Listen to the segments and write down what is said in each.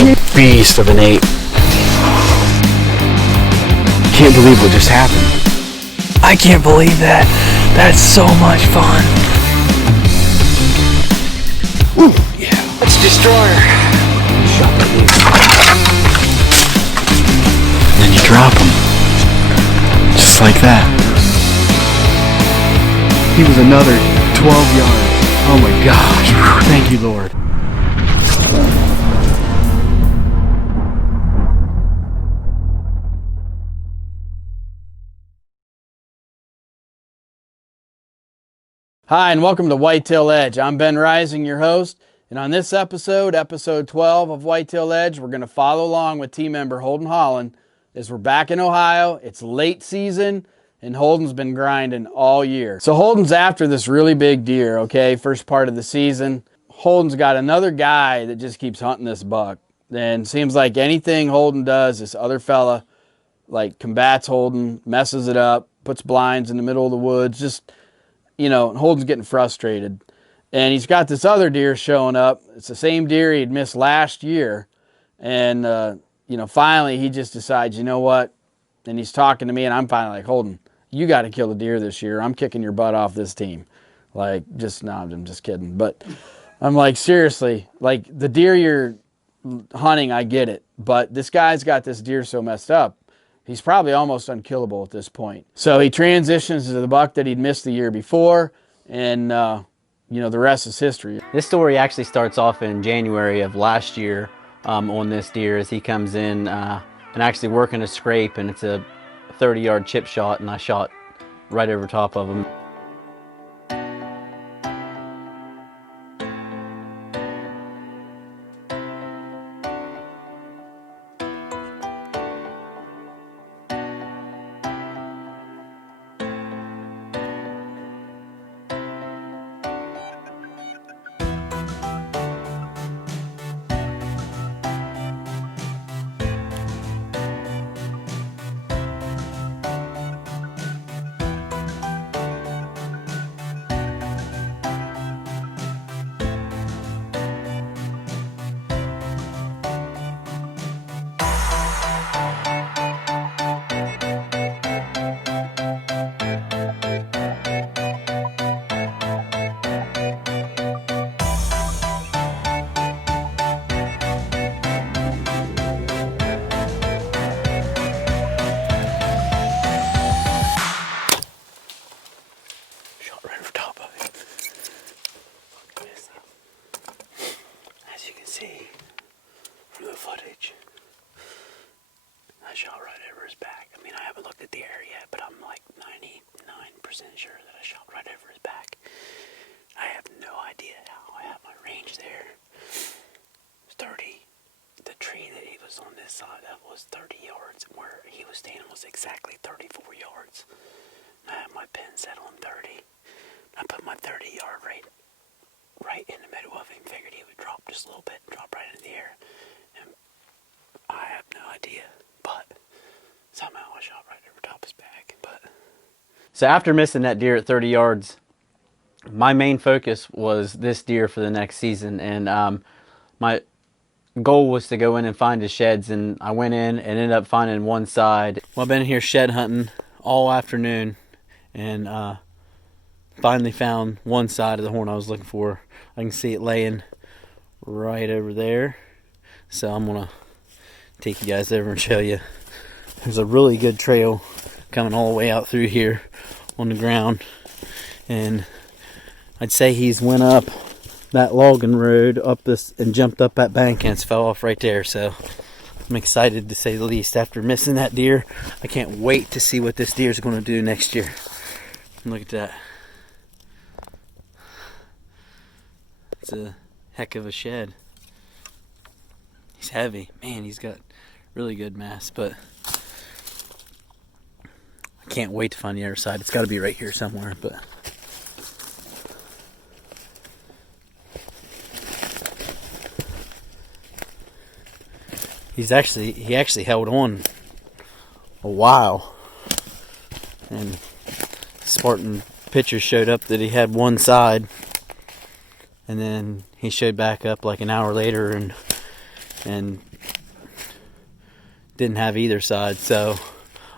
That's a beast of an 8. Can't believe what just happened. I can't believe that. That's so much fun. Ooh, yeah. Let's destroy her. Shot that deer. And then you drop him. Just like that. He was another 12 yards. Oh my gosh. Thank you, Lord. Hi, and welcome to Whitetail Edge. I'm Ben Rising, your host, and on this episode, episode 12 of Whitetail Edge, we're going to follow along with team member Holden Holland as we're back in Ohio. It's late season, and Holden's been grinding all year. So Holden's after this really big deer, okay, first part of the season. Holden's got another guy that just keeps hunting this buck, and seems like anything Holden does, this other fella, like, combats Holden, messes it up, puts blinds in the middle of the woods, just... You know, Holden's getting frustrated. And he's got this other deer showing up. It's the same deer he'd missed last year. And, you know, finally he just decides, you know what? And he's talking to me, and I'm finally like, Holden, you got to kill a deer this year. I'm kicking your butt off this team. Like, no, I'm just kidding. But I'm like, seriously, like, the deer you're hunting, I get it. But this guy's got this deer so messed up. He's probably almost unkillable at this point. So he transitions to the buck that he'd missed the year before, and, you know, the rest is history. This story actually starts off in January of last year on this deer as he comes in and actually working a scrape, and it's a 30-yard chip shot, and I shot right over top of him. I shot right over his back. I mean, I haven't looked at the area yet, but I'm like 99% sure that I shot right over his back. I have no idea how I have my range there. 30. The tree that he was on this side of was 30 yards. Where he was standing was exactly 34 yards. I had my pin set on 30. I put my 30-yard right in the middle of him. Figured he would drop just a little bit, drop right into the air. And I have no idea. But somehow I shot right over top his back. So after missing that deer at 30 yards, my main focus was this deer for the next season. And my goal was to go in and find his sheds. And I went in and ended up finding one side. Well, I've been here shed hunting all afternoon. And finally found one side of the horn I was looking for. I can see it laying right over there. So I'm going to take you guys over and show you. There's a really good trail coming all the way out through here on the ground, and I'd say he's went up that logging road up this and jumped up that bank and fell off right there. So I'm excited, to say the least. After missing that deer, I can't wait to see what this deer is going to do next year. Look at that. It's a heck of a shed. He's heavy. Man, he's got really good mass, but I can't wait to find the other side. It's got to be right here somewhere, but he actually held on a while, and Spartan pictures showed up that he had one side, and then he showed back up like an hour later, and and didn't have either side. So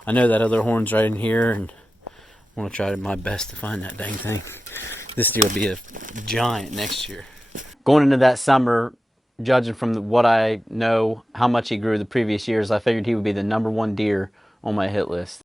I know that other horn's right in here, and I want to try my best to find that dang thing. This deer will be a giant next year. Going into that summer, judging from what I know, how much he grew the previous years, I figured he would be the #1 deer on my hit list.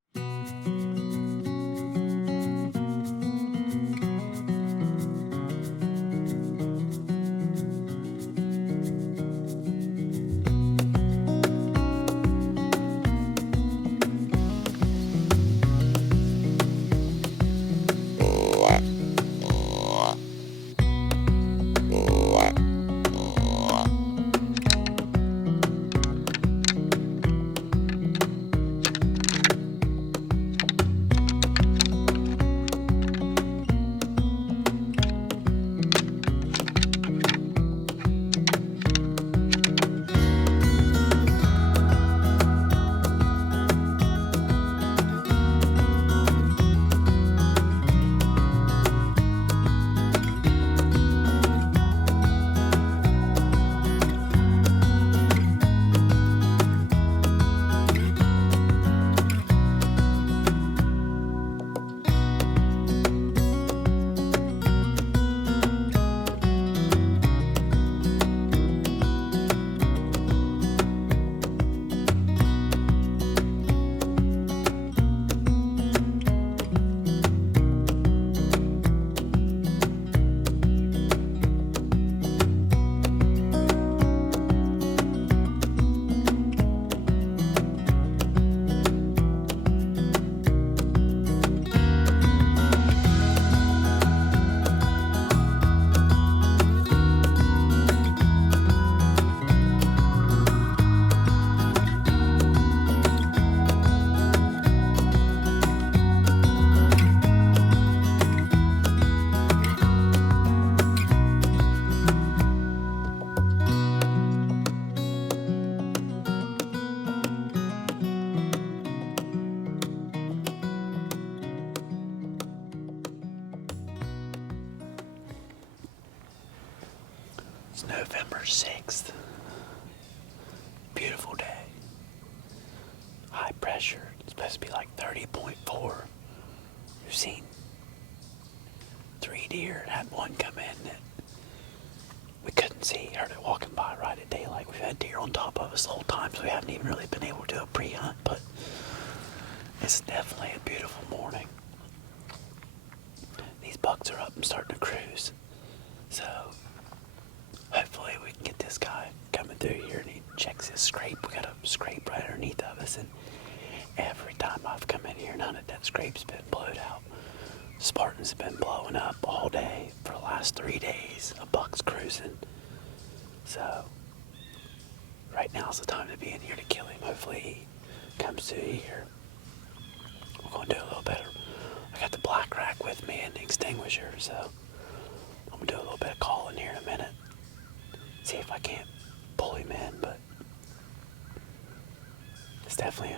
It's November 6th. Beautiful day. High pressure. It's supposed to be like 30.4. We've seen 3 deer and had one come in that we couldn't see. Heard it walking by right at daylight. We've had deer on top of us the whole time, so we haven't even really been able to do a pre-hunt, but it's definitely a beautiful morning. These bucks are up and starting to cruise. So hopefully we can get this guy coming through here and he checks his scrape. We got a scrape right underneath of us, and every time I've come in here, none of that scrape's been blowed out. Spartans have been blowing up all day for the last 3 days. A buck's cruising. So right now's the time to be in here to kill him. Hopefully he comes through here. We're going to do a little better. I got the black rack with me and the extinguisher, so I'm going to do a little bit of calling here in a minute. See if I can't pull him in, but it's definitely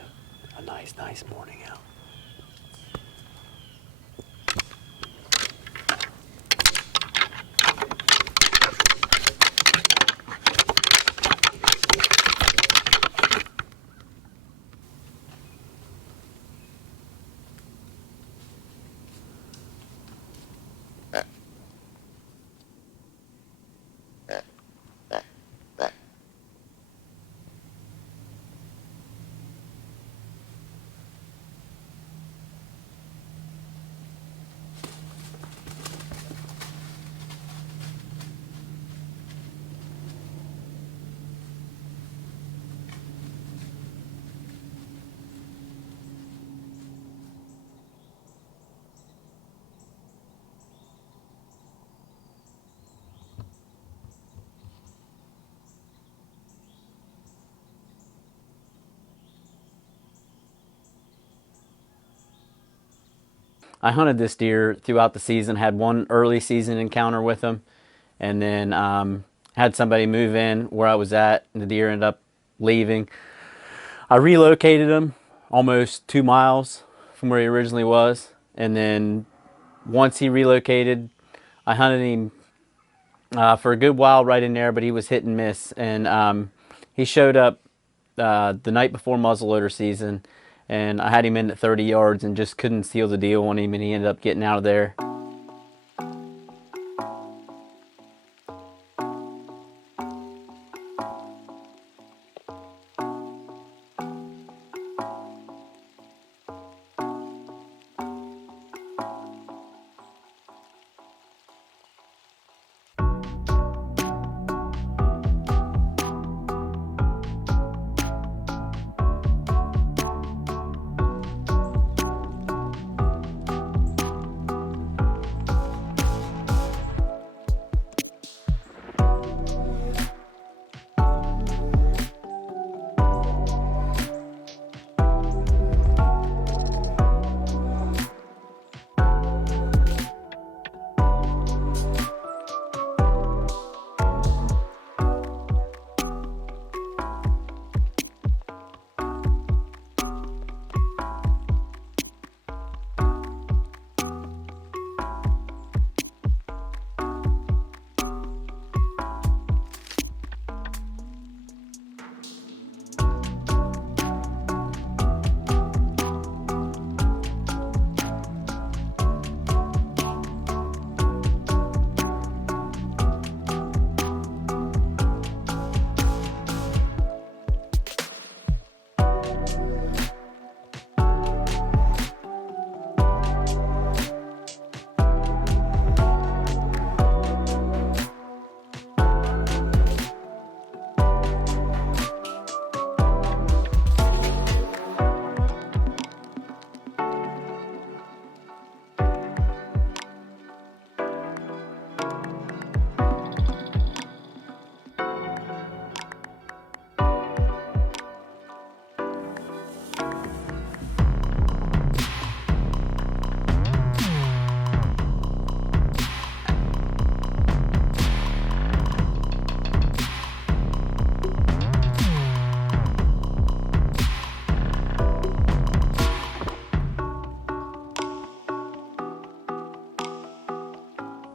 a nice morning out. I hunted this deer throughout the season, had one early season encounter with him, and then had somebody move in where I was at, and the deer ended up leaving. I relocated him almost 2 miles from where he originally was, and then once he relocated, I hunted him for a good while right in there, but he was hit and miss, and He showed up the night before muzzleloader season, and I had him in at 30 yards and just couldn't seal the deal on him, and he ended up getting out of there.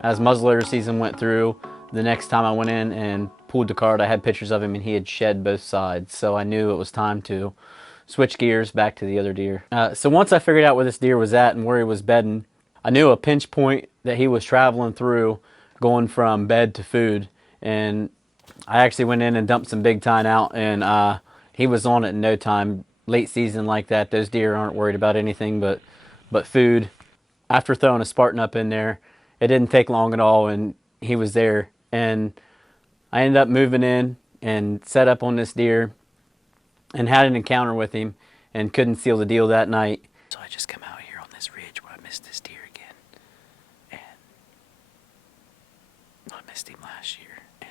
As muzzleloader season went through, the next time I went in and pulled the card, I had pictures of him and he had shed both sides. So I knew it was time to switch gears back to the other deer. So once I figured out where this deer was at and where he was bedding, I knew a pinch point that he was traveling through going from bed to food. And I actually went in and dumped some big tine out, and he was on it in no time. Late season like that, those deer aren't worried about anything but food. After throwing a Spartan up in there, it didn't take long at all, and he was there. And I ended up moving in and set up on this deer and had an encounter with him and couldn't seal the deal that night. So I just come out here on this ridge where I missed this deer again. And I missed him last year. And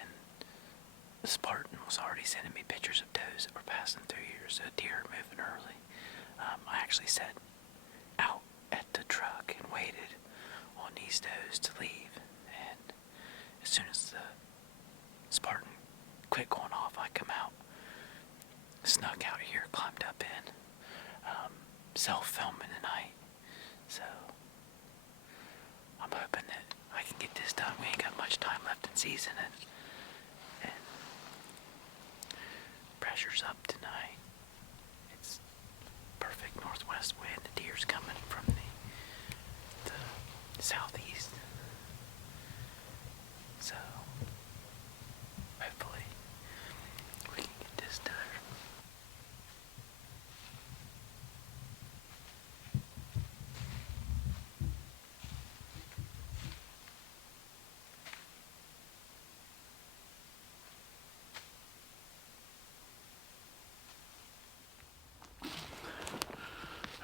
the Spartan was already sending me pictures of does that were passing through here. So deer are moving early. I actually sat out at the truck and waited on these does to leave. And as soon as the Spartan quit going off, I come out, snuck out here, climbed up in, self-filming tonight. So I'm hoping that I can get this done. We ain't got much time left in season, and pressure's up tonight. It's perfect northwest wind. The deer's coming from the southeast. So hopefully we can get this done.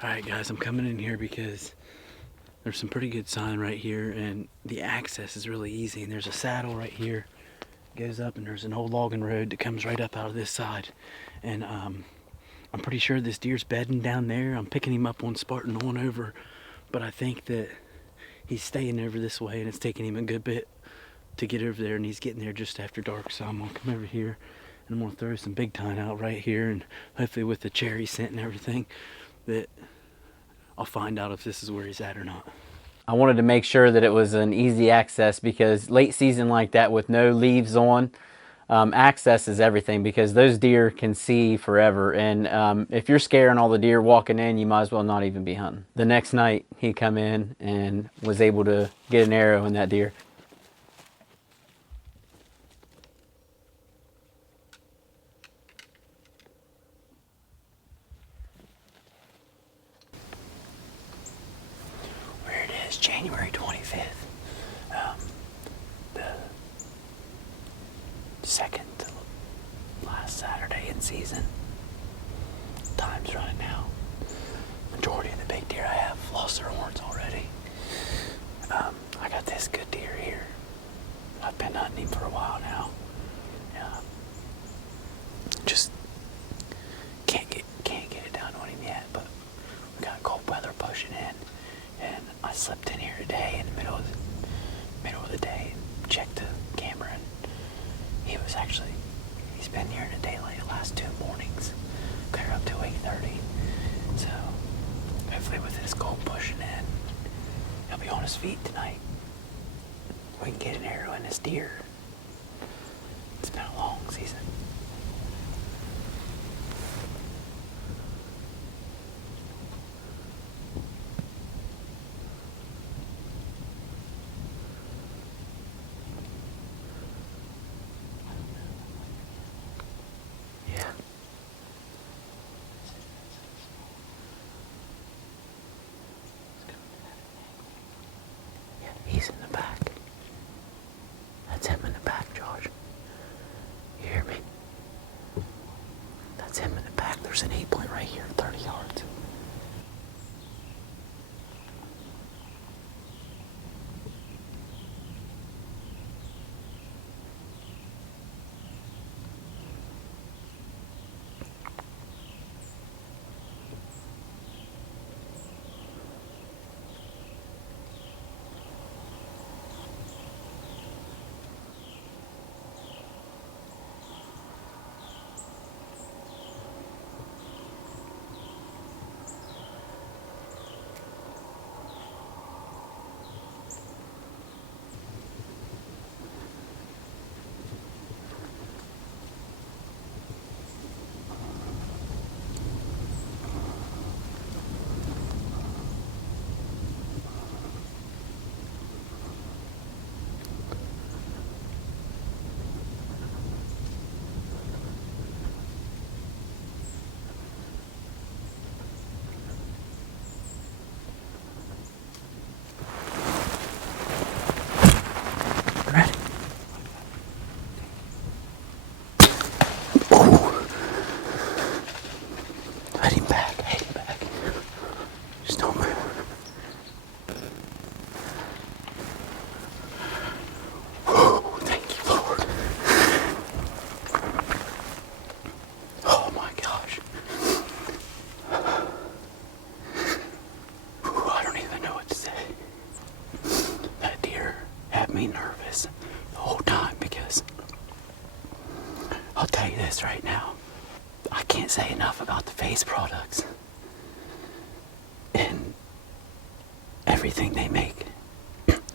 Alright guys, I'm coming in here because there's some pretty good sign right here, and the access is really easy, and there's a saddle right here, goes up, and there's an old logging road that comes right up out of this side. And I'm pretty sure this deer's bedding down there. I'm picking him up on Spartan on over, but I think that he's staying over this way, and it's taking him a good bit to get over there, and he's getting there just after dark. So I'm gonna come over here and I'm gonna throw some big tine out right here, and hopefully with the cherry scent and everything that I'll find out if this is where he's at or not. I wanted to make sure that it was an easy access, because late season like that with no leaves on, access is everything, because those deer can see forever. And if you're scaring all the deer walking in, you might as well not even be hunting. The next night, he come in and was able to get an arrow in that deer. Where it is, January 25th. The second to last Saturday in season. Time's running out. Majority of the big deer I have lost their horns already. I got this good deer here. I've been hunting him for a while now. Just can't get it down on him yet, but we got cold weather pushing in, and I slept in here today in the middle of the day and checked the camera, and he's been here in the daylight the last 2 mornings, clear up to 8:30. So hopefully with this cold pushing in, he'll be on his feet tonight. We can get an arrow in this deer. It's been a long season. He's in the back. That's him in the back, Josh. You hear me? That's him in the back. There's an 8-point right here, 30 yards. Ready? Head him back. Just don't move. Whoa, thank you, Lord. Oh my gosh. I don't even know what to say. That deer had me nervous the whole time, because I'll tell you this right now. I can't say enough about the Phase products and everything they make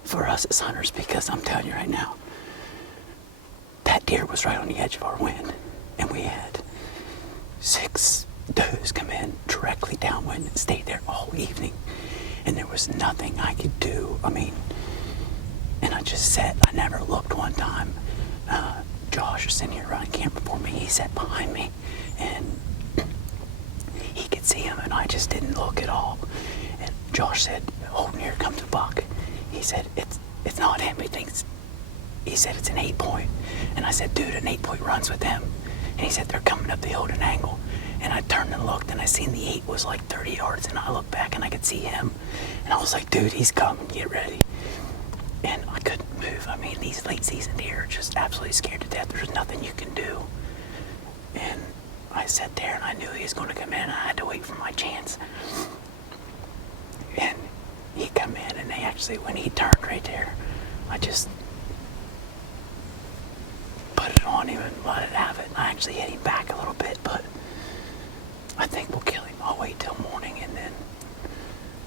for us as hunters, because I'm telling you right now, that deer was right on the edge of our wind, and we had 6 does come in directly downwind and stayed there all evening, and there was nothing I could do. I mean, and I just sat. I never looked one time. Josh was sitting here running camera for me. He sat behind me, and he could see him, and I just didn't look at all. And Josh said, "Holden, here comes a buck." He said, "It's not him. He said it's an 8-point." And I said, "Dude, an 8-point runs with him." And he said, "They're coming up the Holden angle." And I turned and looked, and I seen the 8 was like 30 yards, and I looked back and I could see him, and I was like, "Dude, he's coming. Get ready." And I couldn't move. I mean, these late season deer are just absolutely scared to death. There's nothing you can do. And I sat there and I knew he was going to come in, and I had to wait for my chance. And he come in, and they actually, when he turned right there, I just put it on him and let it have it. And I actually hit him back a little bit, but I think we'll kill him. I'll wait till morning, and then,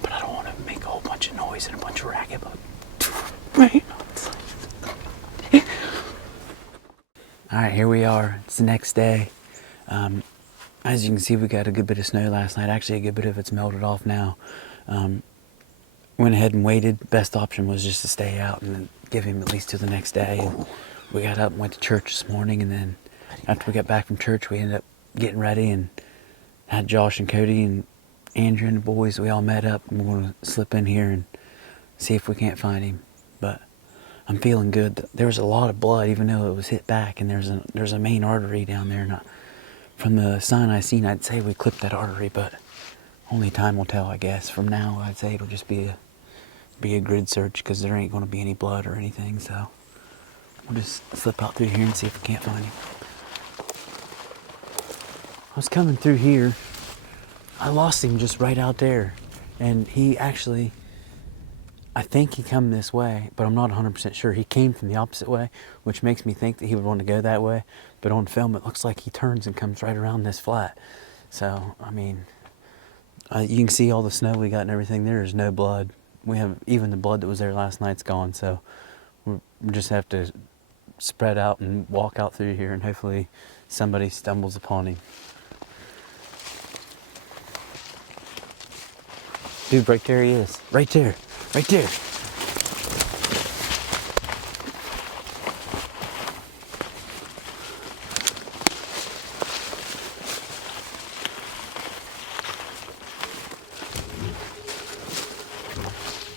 but I don't want to make a whole bunch of noise and a bunch of racket, but right. All All right, here we are. It's the next day. As you can see, we got a good bit of snow last night. Actually, a good bit of it's melted off now. Went ahead and waited. Best option was just to stay out and give him at least till the next day. And we got up and went to church this morning, and then after we got back from church, we ended up getting ready and had Josh and Cody and Andrew and the boys. We all met up, and we're going to slip in here and see if we can't find him. But I'm feeling good. There was a lot of blood, even though it was hit back, and there's a main artery down there. And from the sign I seen, I'd say we clipped that artery, but only time will tell, I guess. From now, I'd say it'll just be a grid search, because there ain't going to be any blood or anything. So we'll just slip out through here and see if we can't find him. I was coming through here. I lost him just right out there, and he actually, I think he come this way, but I'm not 100% sure. He came from the opposite way, which makes me think that he would want to go that way. But on film, it looks like he turns and comes right around this flat. So, I mean, you can see all the snow we got and everything. There is no blood. We have, even the blood that was there last night's gone. So we just have to spread out and walk out through here, and hopefully somebody stumbles upon him. Dude, right there he is. Right there. Right there.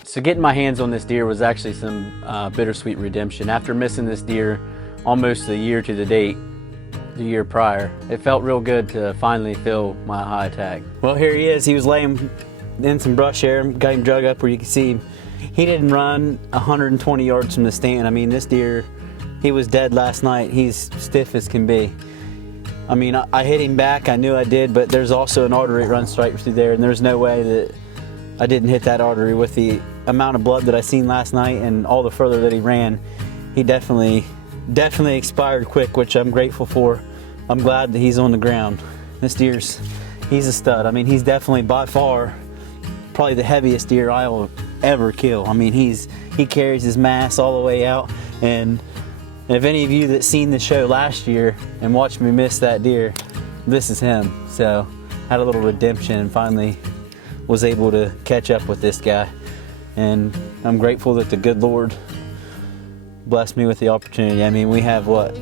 So getting my hands on this deer was actually some bittersweet redemption. After missing this deer almost a year to the date, the year prior, it felt real good to finally fill my high tag. Well, here he is. He was laying in some brush here. Got him drug up where you can see him. He didn't run 120 yards from the stand. I mean, this deer, he was dead last night. He's stiff as can be. I mean, I hit him back. I knew I did, but there's also an artery that runs straight through there, and there's no way that I didn't hit that artery with the amount of blood that I seen last night and all the further that he ran. He definitely expired quick, which I'm grateful for. I'm glad that he's on the ground. This deer's, he's a stud. I mean, he's definitely by far probably the heaviest deer I'll ever kill. I mean, he carries his mass all the way out, and if any of you that seen the show last year and watched me miss that deer, this is him. So had a little redemption and finally was able to catch up with this guy, and I'm grateful that the good Lord blessed me with the opportunity. I mean, we have what,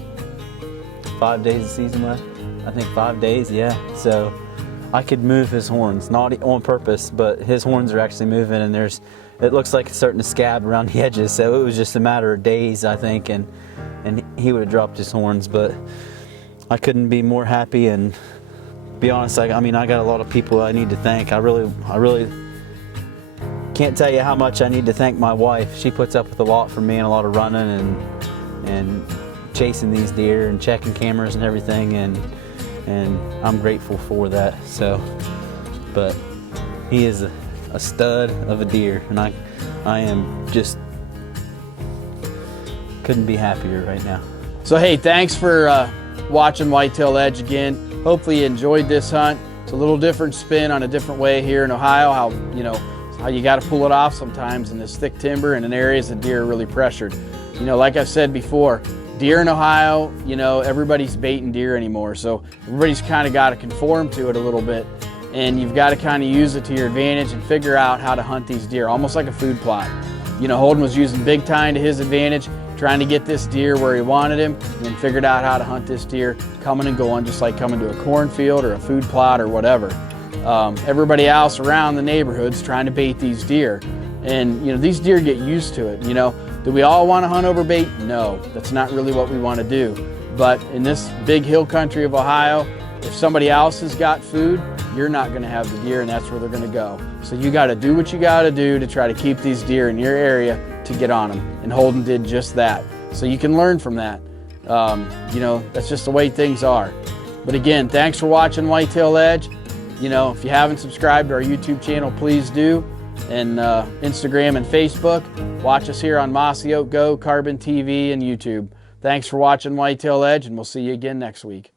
5 days of season left? I think 5 days, yeah. So I could move his horns, not on purpose, but his horns are actually moving, and it looks like it's starting to scab around the edges. So it was just a matter of days, I think, and he would have dropped his horns. But I couldn't be more happy, and be honest, I mean, I got a lot of people I need to thank. I really can't tell you how much I need to thank my wife. She puts up with a lot for me, and a lot of running and chasing these deer and checking cameras and everything, and I'm grateful for that. So, but he is a stud of a deer, and I am just couldn't be happier right now. So hey, thanks for watching Whitetail Edge again. Hopefully you enjoyed this hunt. It's a little different spin on a different way here in Ohio, how you got to pull it off sometimes in this thick timber and in areas that deer are really pressured. Like I've said before, deer in Ohio, everybody's baiting deer anymore, so everybody's kind of got to conform to it a little bit, and you've got to kind of use it to your advantage and figure out how to hunt these deer, almost like a food plot. Holden was using big tine to his advantage, trying to get this deer where he wanted him, and then figured out how to hunt this deer coming and going, just like coming to a cornfield or a food plot or whatever. Everybody else around the neighborhood's trying to bait these deer, and these deer get used to it. Do we all want to hunt over bait? No, that's not really what we want to do. But in this big hill country of Ohio, if somebody else has got food, you're not going to have the deer, and that's where they're going to go. So you got to do what you got to do to try to keep these deer in your area to get on them. And Holden did just that. So you can learn from that. That's just the way things are. But again, thanks for watching Whitetail Edge. If you haven't subscribed to our YouTube channel, please do. And Instagram and Facebook. Watch us here on Mossy Oak Go, Carbon TV, and YouTube. Thanks for watching Whitetail Edge, and we'll see you again next week.